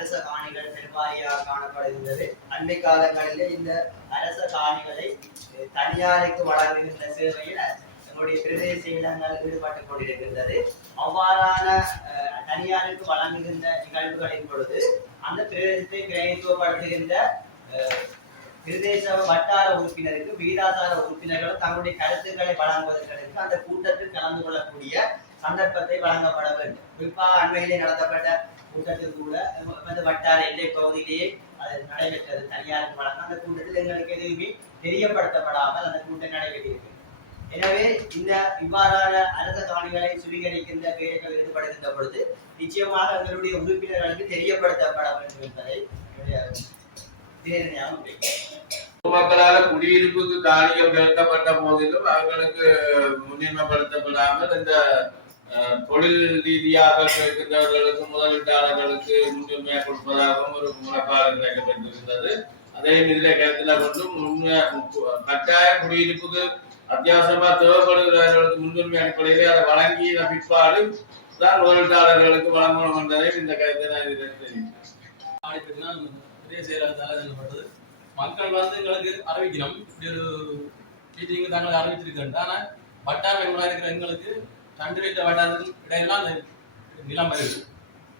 அரச காணிகள் பெருவாரியாக காணப்படுகின்றது. அண்மை காலங்களிலே இந்த அரச காணிகளை தனியாருக்கு வழங்குகின்ற சேவையில் நம்முடைய பிரதேச இடங்கள் ஈடுபட்டுக் கொண்டிருக்கின்றது. அவ்வாறான தனியாருக்கு வழங்குகின்ற நிகழ்வுகளின் பொழுது அந்த பிரதேசத்தை பிரதிநிதித்துவப்படுத்துகின்ற பிரதேச வட்டார உறுப்பினருக்கு விகிதாசார உறுப்பினர்களும் தங்களுடைய கருத்துக்களை வழங்குவதற்கு அந்த கூட்டத்தில் கலந்து கொள்ளக்கூடிய சந்தர்ப்பத்தை வழங்கப்பட வேண்டும். குறிப்பாக அண்மையிலே நடத்தப்பட்ட கூட்டத்தில் கூட வட்டார எல்லை பகுதியிலேயே அது நடைபெற்றது. தனியாருக்கு வழங்க அந்த கூட்டத்தில் எங்களுக்கு எதுவுமே தெரியப்படுத்தப்படாமல் அந்த கூட்டம் நடைபெற்றிருக்கு. எனவே இந்த இவ்வாறான அரச காணிகளை சுவீகரிக்கின்ற வேலைகள் ஈடுபடுகின்ற பொழுது நிச்சயமாக எங்களுடைய உறுப்பினர்களுக்கு தெரியப்படுத்தப்பட வேண்டும் என்பதை பொதுமக்களால குடியிருப்புக்கு காணிகள் பெருக்கப்பட்ட போதிலும் அவர்களுக்கு முன்னுரிமைப்படுத்தப்படாமல் இந்த தொழில் ரீதியாக இருக்கின்றவர்களுக்கு முதலீட்டாளர்களுக்கு முன்னுரிமை கொடுப்பதாகவும் ஒரு முறைப்பாடு கிடைக்கப்பட்டிருந்தது. அதையும் இதில் கருத்தில் கொண்டு கட்டாய குடியிருப்புக்கு அத்தியாவசியமா தேவைப்படுகிறவர்களுக்கு முன்னுரிமை அடிப்படையில் அதை வழங்கிய பிற்பாடு தான் முதலீட்டாளர்களுக்கு வழங்கணும் என்பதை இந்த கருத்தை நான் இதில் தெரிவித்தேன். மக்கள் வந்து எங்களுக்கு அறிவிக்கணும், இப்படி ஒரு மீட்டிங் தாங்கள் அறிவிச்சிருக்கேன். ஆனால் வட்டார மெம்பராக இருக்கிற எங்களுக்கு 2 வீட்டு வட்டாரத்துக்கு இடையெல்லாம் அந்த நிலம் வருது.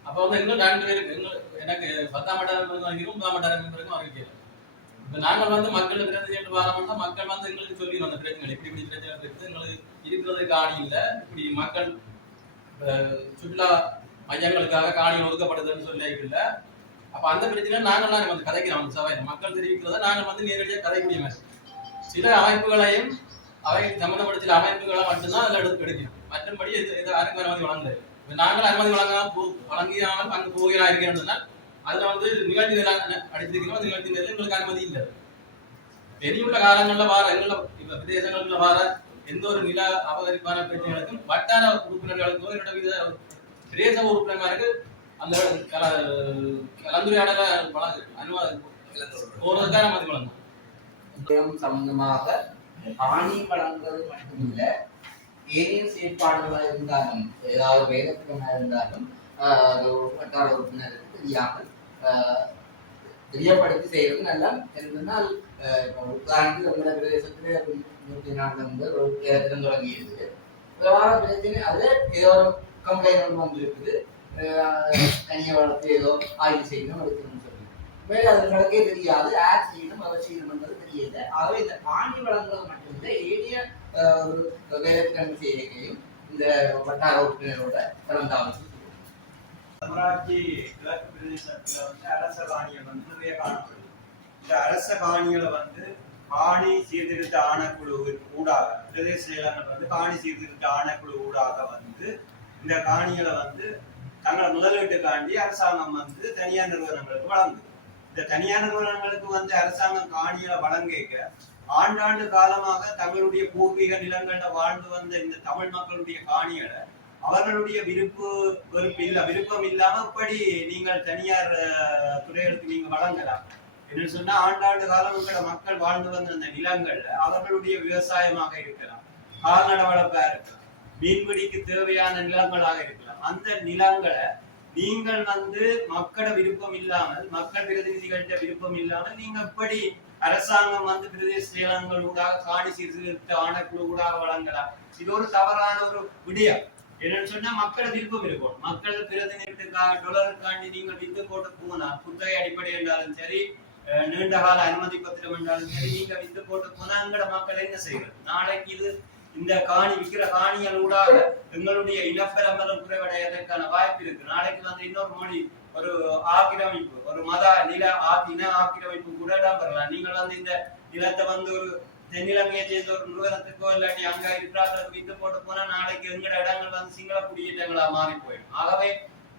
அப்போ வந்து எங்களுக்கு 2 பேருக்கு எனக்கு 10ஆம் வட்டாரம் 20ஆம் வட்டாரம் மெம்பருக்கும் அறிவிக்கல. இப்போ நாங்கள் வந்து மக்கள் பிரச்சனை வரோம்னா மக்கள் வந்து எங்களுக்கு சொல்லி அந்த பிரச்சனை இப்படி இப்படி பிரச்சனை இருக்குது, எங்களுக்கு இருக்கிறது காணி இல்லை, இப்படி மக்கள் சுற்றுலா மையங்களுக்காக காணி ஒதுக்கப்படுதுன்னு சொல்லியிருக்கல. அப்ப அந்த பிரச்சனை நாங்கள்லாம் வந்து கதைக்கிறோம். அந்த சபையில மக்கள் தெரிவிக்கிறத நாங்கள் வந்து நேரடியாக கதைக்கூடிய மாதிரி சில அமைப்புகளையும் அவை சம்பந்தப்பட்ட சில அமைப்புகளை மட்டும்தான் அதில் எடுக்கணும். மற்றபடி எது யாருக்கும் அனுமதி வழங்குறது. இப்போ நாங்கள் அனுமதி வழங்கியாமல் அங்கே போகிறா இருக்கிறோம்னா அதில் வந்து நிகழ்ச்சி அடிச்சிருக்கிறோம். நிகழ்ச்சி நேரம் எங்களுக்கு அனுமதி இல்லை. வெளியுள்ள காலங்களில் வார எங்கள இப்போ பிரதேசங்களில் வார எந்த ஒரு நில அபகரிப்பான பிரச்சனைகளுக்கும் வட்டார உறுப்பினர்களுக்கும் என்னோட பிரதேச உறுப்பினர்களுக்கு அந்த கலந்துரையாடல சம்பந்தமாக ஆணி வழங்குவது மட்டுமில்ல, ஏனைய செயற்பாடுகளாக இருந்தாலும் ஏதாவது வேலைத்திறனாக இருந்தாலும் வட்டார உறுப்பினருக்கு தெரியாமல் தெரியப்படுத்தி செய்வது நல்லா. என்றால் உதாரணத்துக்கு நம்முடைய பிரதேசத்திலே 104 ஒரு தேர்தலும் தொடங்கியிருக்கு. பிரச்சனை அதுல ஏதோ ஒரு கம்ப்ளைண்ட் வந்திருக்குது, தனியை வளர்த்து ஏதோ ஆய்வு செய்யணும் எடுக்கணும்னு சொல்லி மேலே அதுகளுக்கே தெரியாது. ஆட் செய்யணும் அதை செய்யணும்ன்றது தெரியல. ஆகவே இந்த காணி வழங்குறது மட்டுமில்லை, ஏனைய ஒரு வேலைத்திறன் செய்கையும் இந்த வட்டார உறுப்பினரோட கலந்தாலும் ஊராட்சி கிழக்கு பிரதேசத்துல வந்து அரச காணிகள் வந்து நிறைய காணப்படுது. இந்த அரச காணிகளை வந்து காணி சீர்திருத்த ஆணைக்குழு ஊடாக பிரதேச செயலர்கள் வந்து காணி சீர்திருத்த ஆணைக்குழு ஊடாக வந்து இந்த காணிகளை வந்து தங்கள் முதலீட்டுக்காண்டி அரசாங்கம் வந்து தனியார் நிறுவனங்களுக்கு வழங்குது. இந்த தனியார் நிறுவனங்களுக்கு வந்து அரசாங்கம் காணிகளை வழங்கிக்க ஆண்டாண்டு காலமாக தங்களுடைய பூர்வீக நிலங்கள்ல வாழ்ந்து வந்த இந்த தமிழ் மக்களுடைய காணிகளை அவர்களுடைய விருப்பம் இல்லாம இப்படி நீங்கள் தனியார் துறைகளுக்கு நீங்க வழங்கலாம். என்னன்னு சொன்னா ஆண்டாண்டு காலம் உங்களோட மக்கள் வாழ்ந்து வந்த அந்த நிலங்கள்ல அவர்களுடைய விவசாயமாக இருக்கலாம், கால்நடை வளர்ப்பா இருக்கலாம், மீன்பிடிக்கு தேவையான நிலங்களாக இருக்கலாம். அந்த நிலங்களை நீங்கள் வந்து மக்கள விருப்பம் இல்லாமல், மக்கள் பிரதிநிதிகள்கிட்ட விருப்பம் இல்லாமல் நீங்க எப்படி அரசாங்கம் வந்து பிரதேச செயலகங்கள் ஊடாக காணி சீர்திருத்த ஆணைக்குழு ஊடாக வழங்கலாம்? இது ஒரு தவறான ஒரு விடயம். என்னன்னு சொன்னா மக்கள விருப்பம் இருக்கும். மக்கள் பிரதிநிதிக்காக டொலருக்காண்டி நீங்கள் வித்து போட்டு போனா, குத்தகை அடிப்படை என்றாலும் சரி, நீண்ட கால அனுமதி பத்திரம் என்றாலும் சரி, நீங்க வித்து போட்டு போனா எங்கட மக்கள் என்ன செய்வது? நாளைக்கு இது இந்த காணி விற்கிற காணிகள் ஊடாக எங்களுடைய இனப்பெரும்பலம் குறைவடைவதற்கான வாய்ப்பு இருக்கு. நாளைக்கு வந்து இன்னொரு மொழி ஒரு ஆக்கிரமிப்பு, ஒரு மத நில இன ஆக்கிரமிப்பு கூட இடம்பெறலாம். நீங்கள் வந்து இந்த நிலத்தை வந்து ஒரு தென்னிலங்கையை சேர்ந்த ஒரு நிறுவனத்துக்கோ இல்லாட்டி அங்க இருக்கிறார்களுக்கு வித்து போட்டு போனா நாளைக்கு எங்கட இடங்கள் வந்து சிங்கள குடியேற்றங்களா மாறி போயிடும். ஆகவே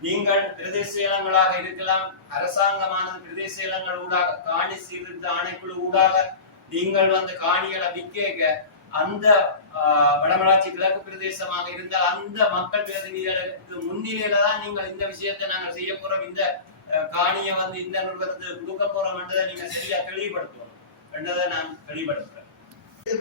நீங்கள் பிரதேச செயலங்களாக இருக்கலாம், அரசாங்கமான பிரதேச செயலங்கள் ஊடாக காணி சீர்திருத்த ஆணைக்குழு ஊடாக நீங்கள் வந்து காணிகளை விற்க அந்த வடமராட்சி கிழக்கு பிரதேசமாக இருந்தால் அந்த மக்கள் பிரதிநிதிகளுக்கு முன்னிலையில தான் நீங்கள் இந்த விஷயத்தை நாங்கள் செய்ய போறோம், இந்த காணியை வந்து இந்த நிறுவனத்துக்கு கொடுக்க போறோம் என்றதை நீங்க சரியா தெளிவுபடுத்தணும் என்றதை நான் தெளிவுபடுத்துறேன்.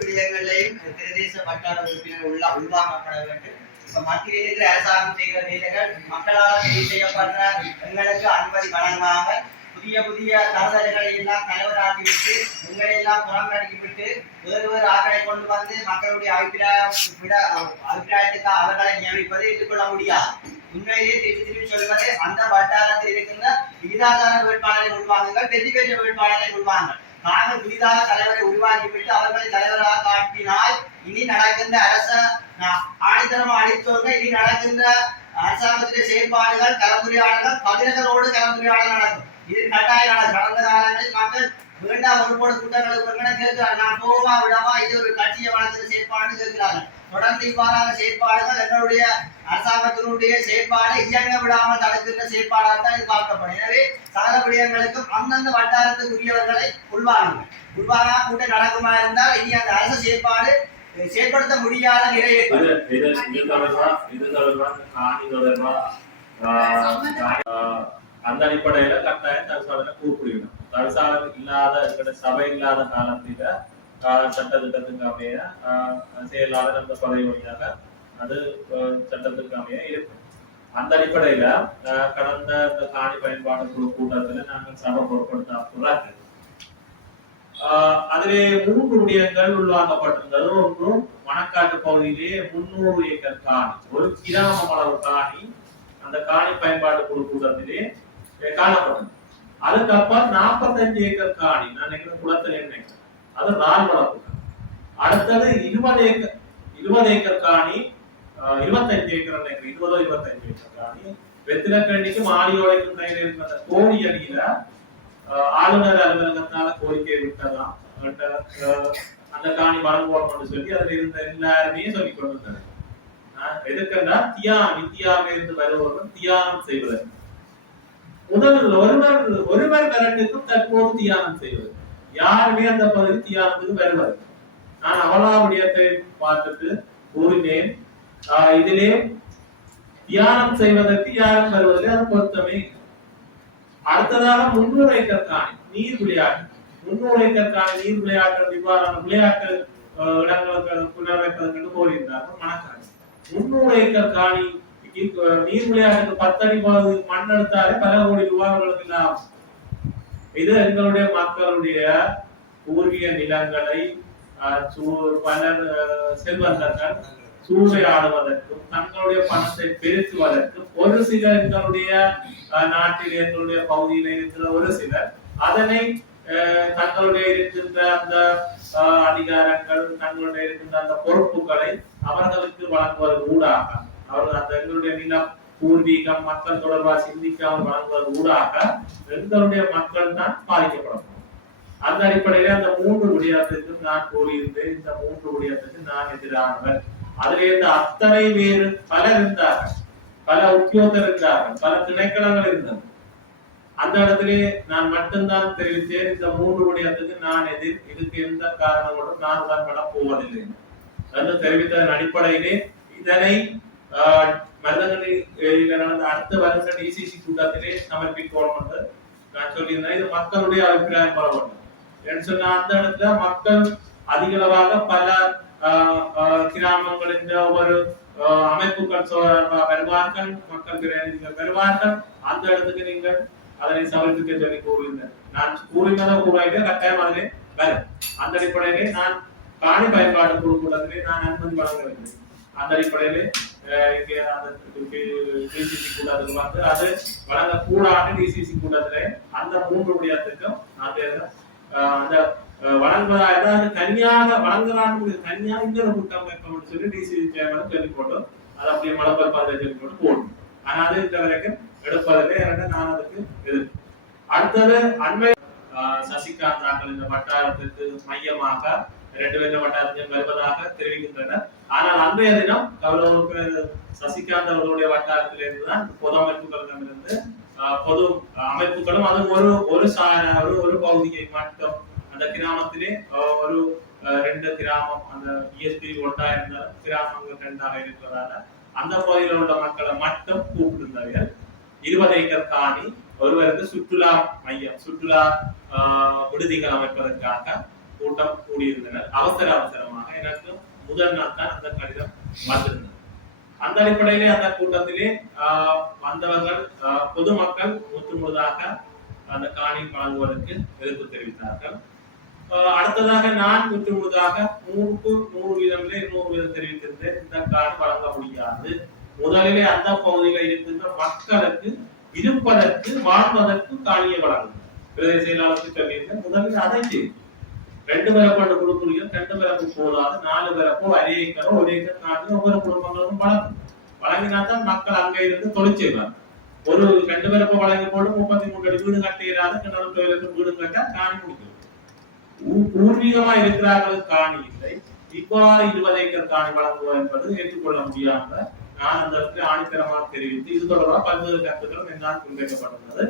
விடயங்களையும் பிரதேச வட்டார உறுப்பினர் உள்வாங்கப்பட வேண்டும். இப்ப மத்தியில் இருக்கிற அரசாங்கம் செய்கிற வேலைகள் மக்களால் தெரிவு செய்யப்படுற எங்களுக்கு அனுமதி வழங்காமல் புதிய புதிய தகவல்களை எல்லாம் தலைவராக்கிவிட்டு எங்களை எல்லாம் புறங்கடிக்கிவிட்டு வேறு ஆட்களை கொண்டு வந்து மக்களுடைய அபிப்பிராயத்துக்கு அவர்களை நியமிப்பதை ஏற்றுக்கொள்ள முடியாது. உண்மையிலேயே திருப்பி சொல்வது அந்த வட்டாரத்தில் இருக்கின்ற விகிதாசார வேட்பாளரை உருவாக்குங்கள், வெற்றி பெற்ற வேட்பாளரை உருவாங்கள். நாங்கள் புதிதாக தலைவரை உருவாக்கிவிட்டு அவர்களை தலைவராக காட்டினால் இனி நடக்கின்ற அரச ஆணித்தரமா அடித்தோங்க. இனி நடக்கின்ற அரசாங்கத்திலே செயற்பாடுகள் கலந்துரையாடல்கள் பதினகரோடு கலந்துரையாடல் நடக்கும். இது கட்டாயம் நடக்கும். கடந்த காலங்களில் மக்கள் வேண்டாம் ஒருபோடு கூட்டங்களுக்கு கேட்கிறார்கள், நான் போவா விடவா, இது ஒரு கட்சியை வளர்க்கிற செயற்பாடு கேட்கிறார்கள். தொடர்ந்து இவ்வாறான செயற்பாடுகள் எங்களுடைய அரசாங்கத்தினுடைய செயற்பாடு இயங்க விடாமல் தடுக்கின்ற செயற்பாடாக தான் இது பார்க்கப்படும். எனவே சகல விடயங்களுக்கும் அந்தந்த வட்டாரத்துக்குரியவர்களை உள்வாங்க கூட்டம் நடக்குமா இருந்தால் இனி அந்த அரசு செயற்பாடு செயற்படுத்த முடியாத நிலை அந்த அடிப்படையில கட்டாயம் தவிசாளனை கூப்பிடணும். தவிசாளர் இல்லாத சபை இல்லாத காலத்தில சட்டத்திட்டத்துக்கு அமைய செயலாளர் அந்த பதவி வழியாக அது சட்டத்துக்கு அமைய இருக்கும். அந்த அடிப்படையில கடந்த இந்த காணி பயன்பாடு குழு கூட்டத்துல நாங்கள் சபை பொருட்படுத்த அதிலே 3 விடயங்கள் உள்வாங்கப்பட்டிருந்தது. ஒன்று, மணக்காட்டு பகுதியிலே 300 ஏக்கர் காணி, ஒரு கிராமம் அளவு காணி அந்த காணி பயன்பாடு குழு கூட்டத்திலே காணப்பட்டது. அதுக்கப்புறம் 45 ஏக்கர் காணி, நான் எங்க குளத்தில் நினைக்கிறேன், அது ரால் வளர்ப்பு. அடுத்தது 20 ஏக்கர் காணி, 25 ஏக்கர் நினைக்கிறேன், 20-25 ஏக்கர் காணி வெத்திலக்கண்ணிக்கு மாடியோடைக்கும் கையில் இருக்கிற கோடி அடியில ஆளுநர் அலுவலகத்தால கோரிக்கை விட்டதான் அந்த காணி வழங்குவோம் சொல்லி அதுல இருந்த எல்லாருமே சொல்லிக் கொண்டிருந்தாங்க. எதுக்குன்னா இந்தியாவில இருந்து வருபவர்கள் தியானம் செய்வதற்கு ஒருவர் கரண்டுக்கும் தற்போது தியானம் செய்வது யாருமே அந்த பகுதி தியானத்துக்கு வருவது. நான் அவலா விடயத்தை பார்த்துட்டு கூறினேன், இதிலே தியானம் செய்வதற்கு யாரும் வருவதில்லை, அது பொருத்தமே. அடுத்ததாக 300 ஏக்கர் காணி நீர் விளையாட்டு, 300 ஏக்கர் காணி நீர் விளையாட்டு இவ்வாறான விளையாட்டு இடங்களுக்கு புனரமைப்பதற்கு கோரியிருந்தார்கள். மணக்காடு 300 ஏக்கர் காணி நீர் விளையாட்டுக்கு 10 அடி மண் எடுத்தாலே பல கோடி ரூபாய் அவர்களுக்கு லாபம். இது எங்களுடைய மக்களுடைய பூர்வீக நிலங்களை பலர் செல்வந்தர்கள் சூறையாடுவதற்கும் தங்களுடைய பணத்தை பெருக்குவதற்கும் ஒரு சிலர் எங்களுடைய நாட்டில் எங்களுடைய பகுதியில் இருக்கிற ஒரு சிலர் அதனை தங்களுடைய இருக்கின்ற அந்த அதிகாரங்கள் தங்களுடைய இருக்கின்ற அந்த பொறுப்புகளை அவர்களுக்கு வழங்குவது ஊடாக அவர்கள் அந்த எங்களுடைய நிலம் பூர்வீகம் மக்கள் தொடர்பாக சிந்திக்காமல் வழங்குவது ஊடாக எங்களுடைய மக்கள் தான் பாதிக்கப்படும். அந்த அடிப்படையில அந்த 3 விடயத்துக்கு நான் கூறியிருந்தேன். இந்த 3 விடயத்துக்கு நான் எதிரானவர். அதுல இருந்து அத்தனை பேரு பலர் இருந்தார்கள், பல உத்தியோகத்தர் இருந்தார்கள், பல திணைக்களங்கள் இருந்தது. அந்த இடத்திலே நான் மட்டும்தான் தெரிவித்தேன், இந்த 3 விடயத்துக்கு நான் எதிர், இதுக்கு எந்த காரணங்களும் நான் உடன்பட போவதில்லை என்று தெரிவித்ததன் அடிப்படையிலே இதனை மருதங்களில் நடந்த அடுத்த வருஷ டிசிசி கூட்டத்திலே சமர்ப்பிக்கணும் என்று நான் சொல்லியிருந்தேன். இது மக்களுடைய அபிப்பிராயம் பெறப்பட்டது என்று சொன்ன அந்த இடத்துல மக்கள் அதிகளவாக பல கிராமங்களின் ஒவ்வொரு அமைப்புகள் வருவார்கள், மக்கள் பிரதிநிதிகள் வருவார்கள். அந்த இடத்துக்கு நீங்கள் அதனை சமர்ப்பிக்க சொல்லி கூறியிருந்தேன். நான் கூறினதை கூறாயிலே கட்டாயம் அதிலே வரும். அந்த அடிப்படையிலே நான் காணி பயன்பாடு குழு கூட்டத்திலே நான் அனுமதி வழங்க வேண்டும். அந்த அடிப்படையிலே டிசிசி கூட்டத்துக்கு வந்து அது வழங்கக்கூடாது. டிசிசி கூட்டத்திலே அந்த 3 விடயத்துக்கும் அந்த வழங்குவதா ஏதாவது தனியாக வழங்கலான்னு தனியாக இந்த கூட்டம் வைக்கணும்னு சொல்லி டிசிசி சேர்மன் சொல்லி போட்டோம். அது அப்படியே மலப்பல் பாதை சொல்லி போட்டு போடணும். ஆனா அது இந்த வரைக்கும் எடுப்பதில்லை. நான் அதுக்கு எதிர்ப்பு. அடுத்தது அண்மை சசிகாந்த் தாக்கல் இந்த வட்டாரத்திற்கு மையமாக 2 பேர் வட்டாரத்தில் வருவதாக தெரிவிக்கின்றனர். ஆனால் அன்றைய தினம் அவர்களுக்கு சசிகாந்த் அவர்களுடைய வட்டாரத்தில் இருந்துதான் பொது அமைப்புகளிடமிருந்து பொது அமைப்புகளும் அது ஒரு பகுதியை மட்டும் அந்த கிராமத்திலே ஒரு 2 கிராமம் அந்த இஎஸ்பி ஒன்றா இருந்தாலும் கிராமங்கள் 2ஆக இருக்கிறதால அந்த பகுதியில் உள்ள மக்களை மட்டும் கூப்பிட்டிருந்தார்கள். 20 ஏக்கர் காணி ஒருவருக்கு சுற்றுலா மையம் சுற்றுலா விடுதிகள் அமைப்பதற்காக கூட்டம் கூடியிருந்தனர். அவசரமாக எனக்கு முதல் நாள் தான் அந்த கடிதம் வந்திருந்தது. அந்த அடிப்படையிலே அந்த கூட்டத்திலே வந்தவர்கள் பொதுமக்கள் முழுதாக அந்த காணி வழங்குவதற்கு எதிர்ப்பு தெரிவித்தார்கள். அடுத்ததாக நான் முழுதாக 100% 200% தெரிவித்திருந்தேன். இந்த காணி வழங்க முடியாது. முதலிலே அந்த பகுதியில் இருக்கின்ற மக்களுக்கு இருப்பதற்கு வாழ்வதற்கு காணியை வழங்கும் பிரதேச செயலாளருக்கு சொல்லியிருந்தேன். முதலில் அதை செய்யும். 2 பேரப்பட்டு கொடுக்குறீர்கள், 2 பேரப்பு போதாது, 4 பேரப்போ 1 ஏக்கரோ 1 ஏக்கர் காணி ஒவ்வொரு குடும்பங்களுக்கும் வழங்கும். வழங்கினால்தான் மக்கள் அங்கே இருந்து தொழில் செய்வார். ஒரு 2 பேரப்ப வழங்கி போட்டு 33 அடி வீடு கட்டுகிறாரு, கிணறு தொழிலுக்கு வீடு கட்ட காணி முடிக்கும். பூர்வீகமா இருக்கிறார்கள் காணி இல்லை. இவ்வாறு 20 ஏக்கர் காணி வழங்குவது என்பது ஏற்றுக்கொள்ள முடியாத நான் அந்த இடத்துல ஆணித்தரமாக தெரிவித்து இது தொடர்பாக பல்வேறு கருத்துக்களும் என்னால் முன்வைக்கப்பட்டுள்ளது.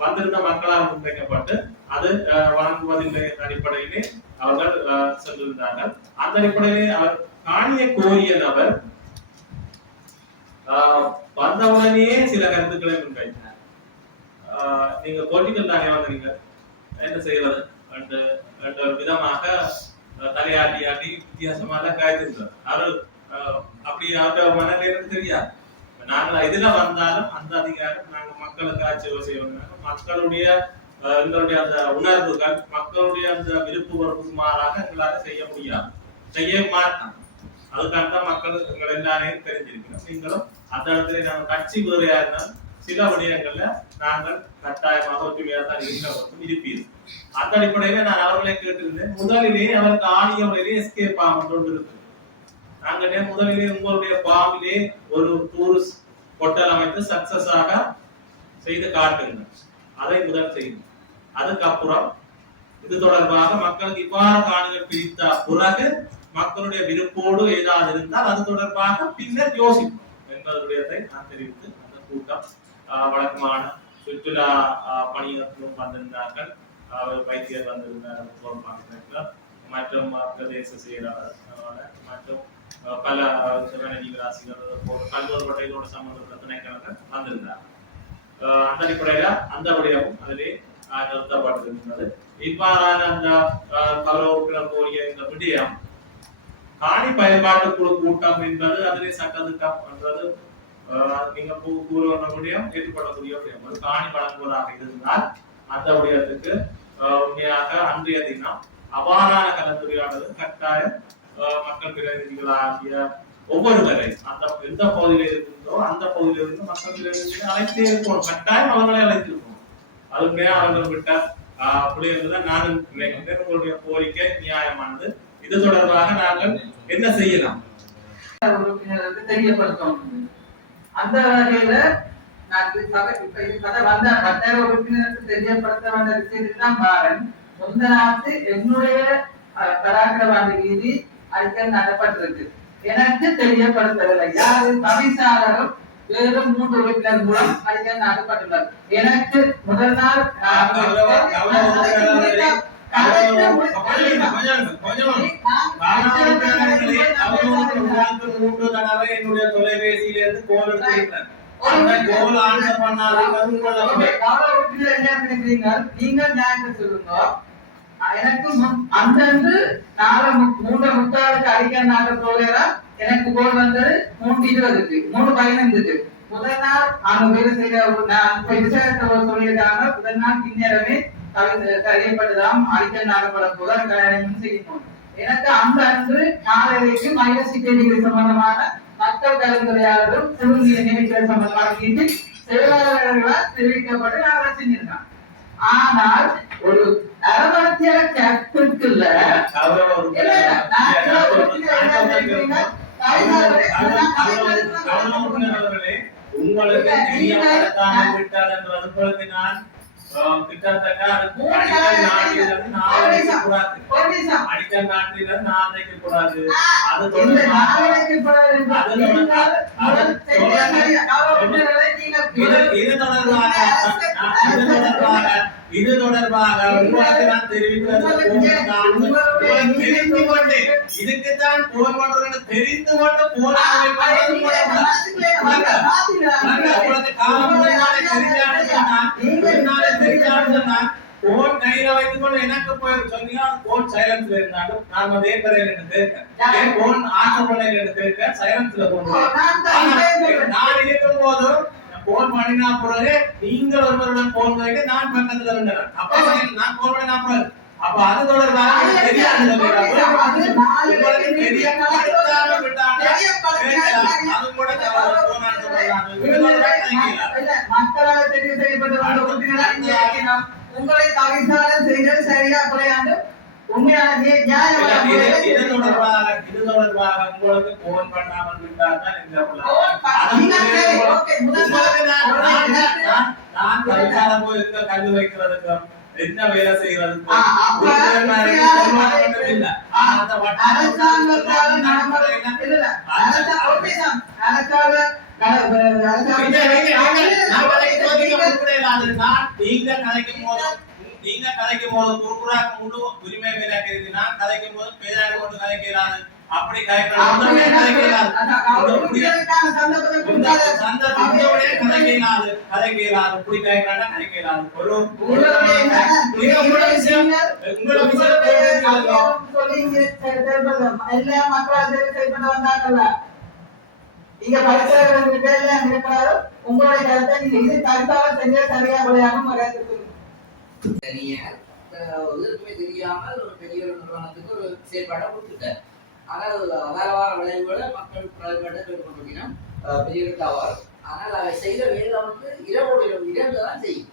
வந்திருந்த மக்களால் முன்வைக்கப்பட்டு அது வழங்குவதில்லை என்ற அடிப்படையிலே அவர்கள் சென்றிருந்தார்கள். அந்த அடிப்படையிலே அவர் காணியை கோரிய நபர் வந்தவுடனே சில கருத்துக்களை முன்வைத்தார். நீங்க போட்டிகள் தானே வந்தீங்க, என்ன செய்வது என்ற விதமாக தலையாட்டி வித்தியாசமா தான் காய்ச்சிருந்தார். அவர் அப்படி அவருடைய மனநிலை எனக்கு தெரியாது. நாங்கள் இதுல வந்தாலும் அந்த அதிகாரம் நாங்க மக்களுக்கு ஆட்சி செய்யணும். மக்களுடைய எங்களுடைய அந்த உணர்வுகள், மக்களுடைய அந்த விருப்பு வெறுப்புக்கு மாறாக எங்களால செய்ய முடியாது, செய்ய மாட்டோம். அதுக்காக மக்கள் எங்களை எல்லாரையும் தெரிஞ்சிருக்கிறோம். நீங்களும் அந்த இடத்துல நாங்கள் கட்சி வேறையா இருந்தாலும் சில விடயங்கள்ல நாங்கள் கட்டாயமாக ஒற்றுமையாக தான் இருப்பீர்கள். அந்த அடிப்படையில நான் அவர்களை கேட்டிருந்தேன். முதலிலே அவருக்கு ஆணியவர்களே எஸ்கேப் ஆகும் கொண்டு இருக்கு. நாங்க முதலிலே உங்களுடைய பாவிலே ஒரு டூரிஸ்ட் ஹோட்டல் அமைத்து சக்சஸாக செய்து காட்டுங்க, அதை முதல் செய்யுங்க. அதுக்கப்புறம் இது தொடர்பாக மக்களுக்கு இவ்வாறு காணிகள் பிரித்த பிறகு மக்களுடைய விருப்போடு ஏதாவது இருந்தால் அது தொடர்பாக பின்னர் யோசிக்கும் என்பதை நான் தெரிவித்து அந்த கூட்டம் வழக்கமான சுற்றுலா பணியாளர்களும் வந்திருந்தார்கள், வைத்தியர் வந்திருந்தார்கள், மற்றும் பிரதேச செயலாளர் மற்றும் பல ஜீவராசிகள் பல்வேறு வட்டைகளோட சம்பந்தப்பட்ட துணைக்கிழமைகள் வந்திருந்தார். அந்த அடிப்படையில அந்த விடயமும் அதிலே நிறுத்தப்பட்டிருக்கிறது. இவ்வாறான அந்த கௌரவ உறுப்பினர் கோரிய இந்த விடயம் காணி பயன்பாட்டு குழு கூட்டம் என்பது அதிலே சட்டத்திட்டம் என்றது நீங்க கூறுவன விடயம் ஏற்றுக்கொள்ளக்கூடிய விடயம். அது காணி வழங்குவதாக இருந்தால் அந்த விடயத்துக்கு உண்மையாக அன்றைய தினம் அவ்வாறான கலந்துரையாடல் கட்டாயம் மக்கள் பிரதிநிதிகளாகிய ஒவ்வொருவரை அந்த எந்த பகுதியில் இருக்கின்றோ அந்த பகுதியில் இருந்து மக்கள் பிரதிநிதிகளை அழைத்தே இருக்கணும். கட்டாயம் அவர்களை அழைத்திருக்கணும். அதுமே அவர்கள் விட்ட அப்படி இருந்துதான் நானும் நினைக்கின்றேன். உங்களுடைய கோரிக்கை நியாயமானது. இது தொடர்பாக நாங்கள் என்ன செய்யலாம் தெரியப்படுத்தணும். அந்த வகையில நான் இப்ப இது கதை வந்த பட்டய உறுப்பினருக்கு தெரியப்படுத்த வேண்டிய விஷயத்துக்கு தான் பாரன். சொந்த நாட்டு என்னுடைய கலாச்சாரவாத வீதி அறிக்கை நடப்பட்டிருக்கு. எனக்கு தெரியப்படுத்தவில்லை. யாரு தவிசாளரும் வேறும் 3 உறுப்பினர் மூலம் அறிக்கை நடப்பட்டுள்ளது. எனக்கு முதல் நாள் என்னுடைய தொலைபேசியில இருந்து கோல் எடுத்திருக்கிறேன். நீங்கள் நியாயம் சொல்லுங்க. எனக்கு அந்தந்து 3:30 அறிக்கை நாங்க போகிறா. எனக்கு கோல் வந்தது 3:20 3:15. முதல் நாள் அவங்க வேலை செய்ய விசாரத்தை சொல்லியிருக்காங்க. முதல் நாள் பின்னரவே கரையப்பட்டுதான் அறிக்கை நாடப்பட போது கல்யாணம் செய்யணும். எனக்கு அந்த அன்று நாளைக்கு மைனஸ் சம்பந்தமான மக்கள் கலந்துரையாளரும் குழுவிய நியமிக்கிற சம்பந்தமான மீட்டில் செயலாளர்களால் தெரிவிக்கப்பட்டு நாங்கள் செஞ்சிருக்கோம். ஆனால் ஒரு அரவணைத்திய கேப்டுக்குள்ள உங்களுக்கு நான் கிட்டத்தட்ட அடிக்கல் நாட்டில நாளைக்கு கூடாது. இது தொடர்பாக உங்களுக்கு நான் இதுக்குத்தான் போன் பண்றது தெரிந்து கொண்டு போன் கையில இதுக்குள்ள எனக்கு போய் சொன்னீங்க போன் சைலன்ஸ்ல இருந்தாலும் நான் அதே பேரே கேட்கேன் போன் ஆன் பண்ணல கேட்கேன் சைலன்ஸ்ல போன் நான் இருக்கும் போது போன் பண்ணினா பிறகு நீங்கள் ஒருவருடன் போன் வைக்க நான் பக்கத்துல இருந்தேன் அப்ப நான் போன் பண்ணினா பிறகு அப்ப அது தொடர்பாக தெரியாது உங்களுக்கு தெரியாம விட்டாங்க அது கூட மக்களால் தெரிவு செய்யப்பட்ட உங்களை தவிசாரம் செய்தது சரியா குறையாது உண்மையான இது தொடர்பாக உங்களுக்கு போன் பண்ணாமல் விட்டால்தான் நான் தவிசாரம் போய் கல்வி வைக்கிறதுக்கு என்ன வேலை செய்யறது நீங்க கதைக்கும் போது குறுக்குறாக்கு முழு உரிமை விலக்கு நான் கதைக்கும் போது பேராக கொண்டு கதைக்கிறாரு அப்படி எல்லா மக்களால் செய்யப்பட்டு வந்தாங்கல்ல நீங்க படித்தவர்களுக்கு எல்லாம் இருக்கிறாரு உங்களுடைய கருத்தை நீங்க இது கருத்தாலும் செஞ்ச சரியா விளையாடும் தனியார் எதுக்குமே தெரியாமல் ஒரு பெரிய ஒரு நிறுவனத்துக்கு ஒரு செயல்பாட்டை கொடுத்துட்டார். ஆனால் அகாலவார விளைவுகளை மக்கள் கொண்டிருக்கணும் பெரிய தவறு. ஆனால் அவை செய்த வேலை வந்து இரவோடு இரண்டு தான் செய்யும்.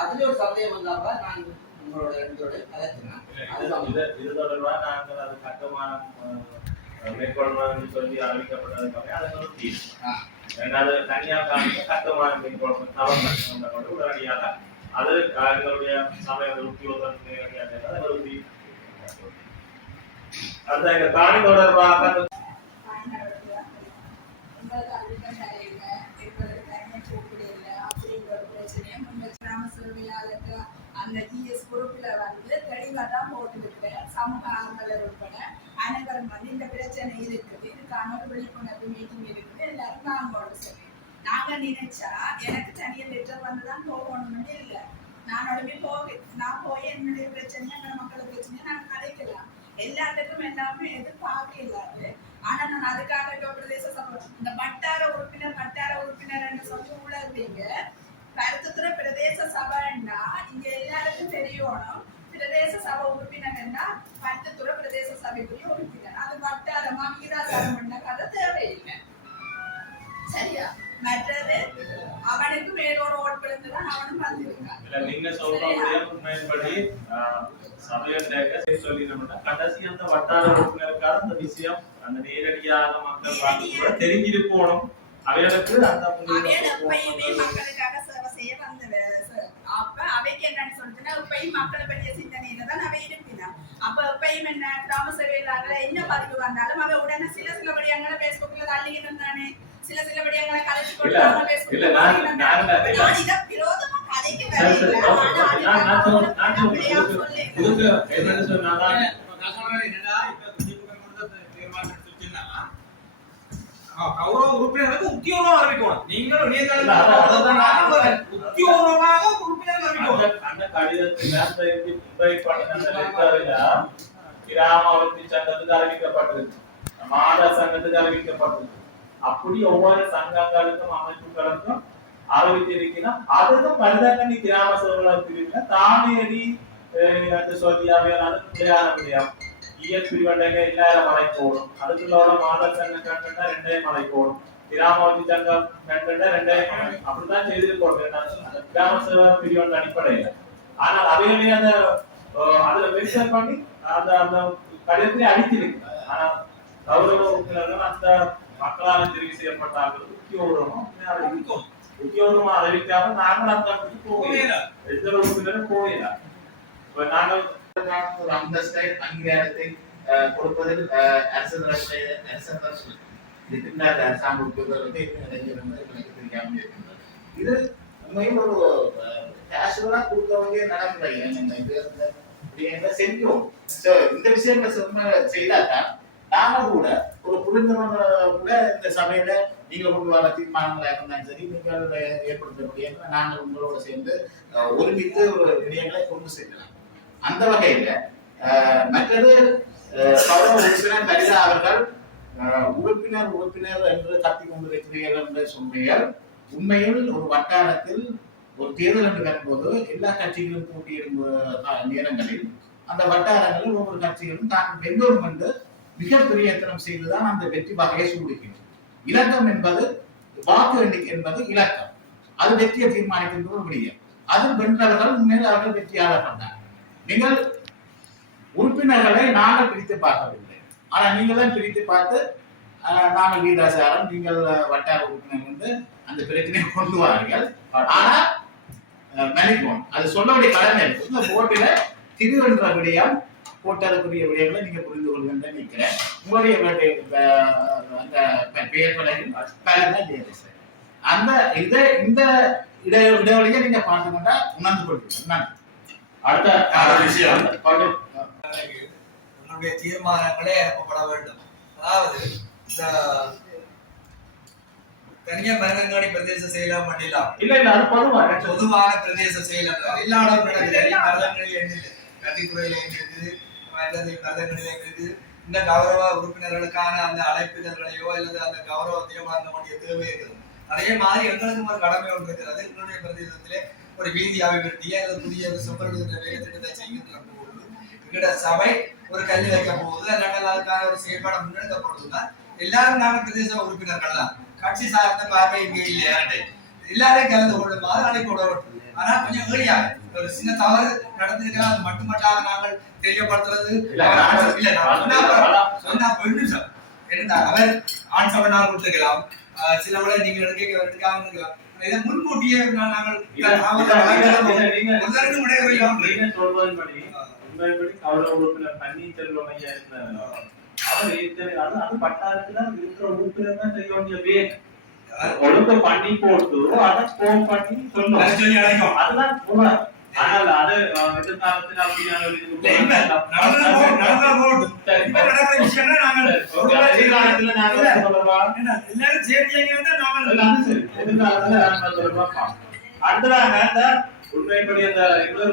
அதுல ஒரு சந்தேகம் வந்தாப்ப நான் உங்களோட ரெண்டோட கலத்தினேன். இது தொடர்பாக நாங்கள் அது கட்டுமானம் மேற்கொள்ளணும்னு சொல்லி அறிவிக்கப்பட்டதுக்காக அதனோட தீர்வு. ரெண்டாவது தனியார் கட்டுமானம் மேற்கொள்ளணும் தவறு உடனடியாக அது எங்களுடைய சமய உத்தியோகம் அந்த எங்க காணி தொடர்பாக அந்த டிஎஸ் குரூப்ல வந்து தெளிவா தான் போட்டுருக்கேன். சமூக ஆர்வலர் உட்பட அனைவரும் வந்து இந்த பிரச்சனை இருக்குது, இதுக்கான ஒரு விழிப்புணர்வு மீட்டிங் இருக்குது, எல்லாரும் நாங்களோட சொல்லி நாங்க நினைச்சா எனக்கு தனியா லெட்டர் வந்துதான் போகணும்னு இல்லை. நான் போய் என்னுடைய பிரச்சனையா எங்க மக்கள் பிரச்சனையா நான் கதைக்கலாம். எல்லாத்துக்கும் எல்லாமே எதிர்பார்க்க இல்லாது. ஆனா நான் அதுக்காக பிரதேச சபை இந்த வட்டார உறுப்பினர் சொல்லி உள்ள கருத்துத்துற பிரதேச சபைன்னா இங்க எல்லாருக்கும் தெரியணும். பிரதேச சபை உறுப்பினர்னா கருத்துத்துற பிரதேச சபைக்குரிய உறுப்பினர். அது வட்டாரமா வீராசாரம் கதை தேவையில்லை. சரியா? மற்றது அவனுக்கு வேறொரு ஓட்பிழந்து தான் அவனும் வந்திருக்கான். நீங்க சொல்றபடியே உண்மையின்படி சபையை சொல்லி கடைசி அந்த வட்டார உறுப்பினருக்காக அந்த விஷயம் அந்த நேரடியாக மக்கள் பார்த்து தெரிஞ்சிருக்கணும். அவைகளுக்கு அந்த எப்பயுமே மக்களுக்காக சேவை செய்ய வந்தது. அப்ப அவைக்கு என்னன்னு சொல்லிட்டுன்னா எப்பயும் மக்களை பற்றிய சிந்தனையில தான் அவை இருப்பினான். அப்ப எப்பயும் என்ன கிராம சேவையிலாக என்ன பதிவு வந்தாலும் அவ உடனே சில விடயங்களை பேஸ்புக்ல தள்ளிக்கிட்டு இருந்தானே, சில விடயங்களை கலைச்சு கொடுத்தாங்க பேஸ்புக்ல. நான் இத விரோதமா கதைக்கு வரல. என்னன்னு சொன்னாங்க கௌரவ உறுப்பினருக்கு உத்தியோகம் அறிவிக்கணும். நீங்கள் உத்தியோகமாக உறுப்பினர் அறிவிக்கணும். அந்த கடிதத்தில் கிராமவர்த்தி சங்கத்துக்கு அறிவிக்கப்பட்டது, மாத சங்கத்துக்கு அறிவிக்கப்பட்டது. அப்படி ஒவ்வொரு சங்கங்களுக்கும் அமைப்புகளுக்கும் அறிவித்திருக்கிறோம். அதுக்கும் பரதங்கனி கிராம சபை பிரிவுல தானேரி சொல்லி அவையான முடியாது. இயற்கை வண்டங்க எல்லாரும் மலை போடும். அதுக்குள்ள மாடல் சங்கம் கண்டா 2 மலை போடும். கிராமவர்த்தி சங்கம் கண்டா 2 அப்படிதான் செய்திருக்கோம் அந்த கிராம சேவை பிரிவு அடிப்படையில. ஆனால் அவைகளே அந்த அதுல மென்ஷன் பண்ணி அந்த அந்த கடிதத்திலே அடித்திருக்கு. ஆனா கௌரவ உறுப்பினர்கள் அந்த மக்களால் தெரிவு செய்யப்பட்டார்கள் உத்தியோகமா அறிவிக்காம நாங்கள் அந்த போகல, எந்த உறுப்பினரும் போகல. நாங்கள் ஒரு அந்தஸ்தை அங்கீகாரத்தை கொடுப்பதில் அரசு அரசாங்க உத்தியோகர்களுக்கு எனக்கு தெரியாமல் இருக்கின்றது. இது உண்மையில் ஒரு கேஷுவலா கொடுத்தவங்க நடைமுறை செஞ்சோம். இந்த விஷயங்களை செய்தாதான் நாம கூட ஒரு புரிந்துணர்வு கூட இந்த சபையில நீங்க கொண்டு வர தீர்மானங்களா இருந்தாலும் சரி, நீங்கள் ஏற்படுத்தக்கூடிய நாங்கள் உங்களோட சேர்ந்து ஒருமித்து ஒரு விடயங்களை கொண்டு செல்லலாம். அந்த வகையில மற்றது கௌரவ உறுப்பினர் கலிதா அவர்கள் உறுப்பினர் என்று கத்திக் கொண்டிருக்கிறீர்கள் என்று சொன்னீர்கள். உண்மையில் ஒரு வட்டாரத்தில் ஒரு தேர்தல் என்று வரும்போது எல்லா கட்சிகளும் போட்டியிடும் நேரங்களில் அந்த வட்டாரங்களில் ஒவ்வொரு கட்சிகளும் தான் வென்றோம் என்று மிக பிரயத்தனம் செய்துதான் அந்த வெற்றி வகையை சூடுகின்றது. இலக்கம் என்பது வாக்கு எண்ணிக்கை என்பது இலக்கம், அது வெற்றியை தீர்மானிக்கின்ற ஒரு விடயம். அதில் வென்றவர்கள் உண்மையில் அவர்கள் வெற்றியாளர்கள் தான். நீங்கள் உறுப்பினர்களை நாங்கள் பிரித்து பார்க்கவில்லை, ஆனால் நீங்கள் தான் பிரித்து பார்த்து நாங்கள் வீதாசாரம் நீங்கள் வட்டார உறுப்பினர் வந்து அந்த பிரச்சனையை கொண்டு வாருங்கள். ஆனா மன்னிப்போம், அது சொல்ல வேண்டிய கடமை இருக்கு. இந்த போட்டில திருவென்ற விடயம் போட்டதற்குரிய விடயங்களை நீங்க புரிந்து கொள்ளுங்க நினைக்கிறேன். உங்களுடைய அந்த பெயர் பலகையும் அந்த இந்த இடைவெளியை நீங்க பார்த்துக்கொண்டா உணர்ந்து கொள்வீங்க. அடுத்த விஷயம் உன்னுடைய தீர்மானங்களே அனுப்பப்பட வேண்டும். அதாவது இந்த தனியார் மருதங்காடி பிரதேச செயலம் பண்ணலாம் இல்ல அது பொதுவான பிரதேச செயலம் எல்லா இடங்களும் மருதங்களில் கத்தித்துறையில இருக்குது, மருதங்களில் இருக்குது. இந்த கௌரவ உறுப்பினர்களுக்கான அந்த அழைப்பிதழ்களையோ அல்லது அந்த கௌரவத்தையோ வழங்க வேண்டிய தேவை இருக்குது. அதே மாதிரி எங்களுக்கும் ஒரு கடமை ஒன்று இருக்கிறது. எங்களுடைய பிரதேசத்திலே ஒரு வீதி அபிவிருத்தி அல்லது புதிய சொற்களுடைய வேலை திட்டத்தை செய்கின்ற போது எங்களோட சபை ஒரு கல்வி வைக்க போகுது, அதனால அதுக்கான ஒரு செயல்பாடு முன்னெடுக்கப்படுதுன்னா எல்லாரும் நாம பிரதேச உறுப்பினர்கள் தான். கட்சி சார்ந்த பார்வை இங்கே இல்லையா எல்லாரையும் கலந்து கொள்ளுமாறு அழைப்பு விடப்பட்டது. ஆனா கொஞ்சம் ஏழியா ஒரு சின்ன தவறு நடந்திருக்கலாம், அது மட்டுமட்டாக நாங்கள் தெரியப்படுத்துறது சொன்னா நிமிஷம் என்ன அவர் ஆண் சபைனால் கொடுத்துக்கலாம், சில விட நீங்க எடுக்காம இருக்கலாம். இதை முன்கூட்டியே நாங்கள் கௌரவ உறுப்பினர் பன்னீர்செல்வம் ஐயா இருந்தார். அவர் அது பட்டாளத்துல இருக்கிற உறுப்பினர் தான் செய்ய வேண்டிய வேலை ஒழுங்கு பண்ணி போட்டு அதை போன் பண்ணி சொல்லுவோம். அதுதான் உண்மை. ஆனால் அது எதிர்காலத்தில் அப்படியான அடுத்ததாக உண்மைப்படி அந்த இன்னொரு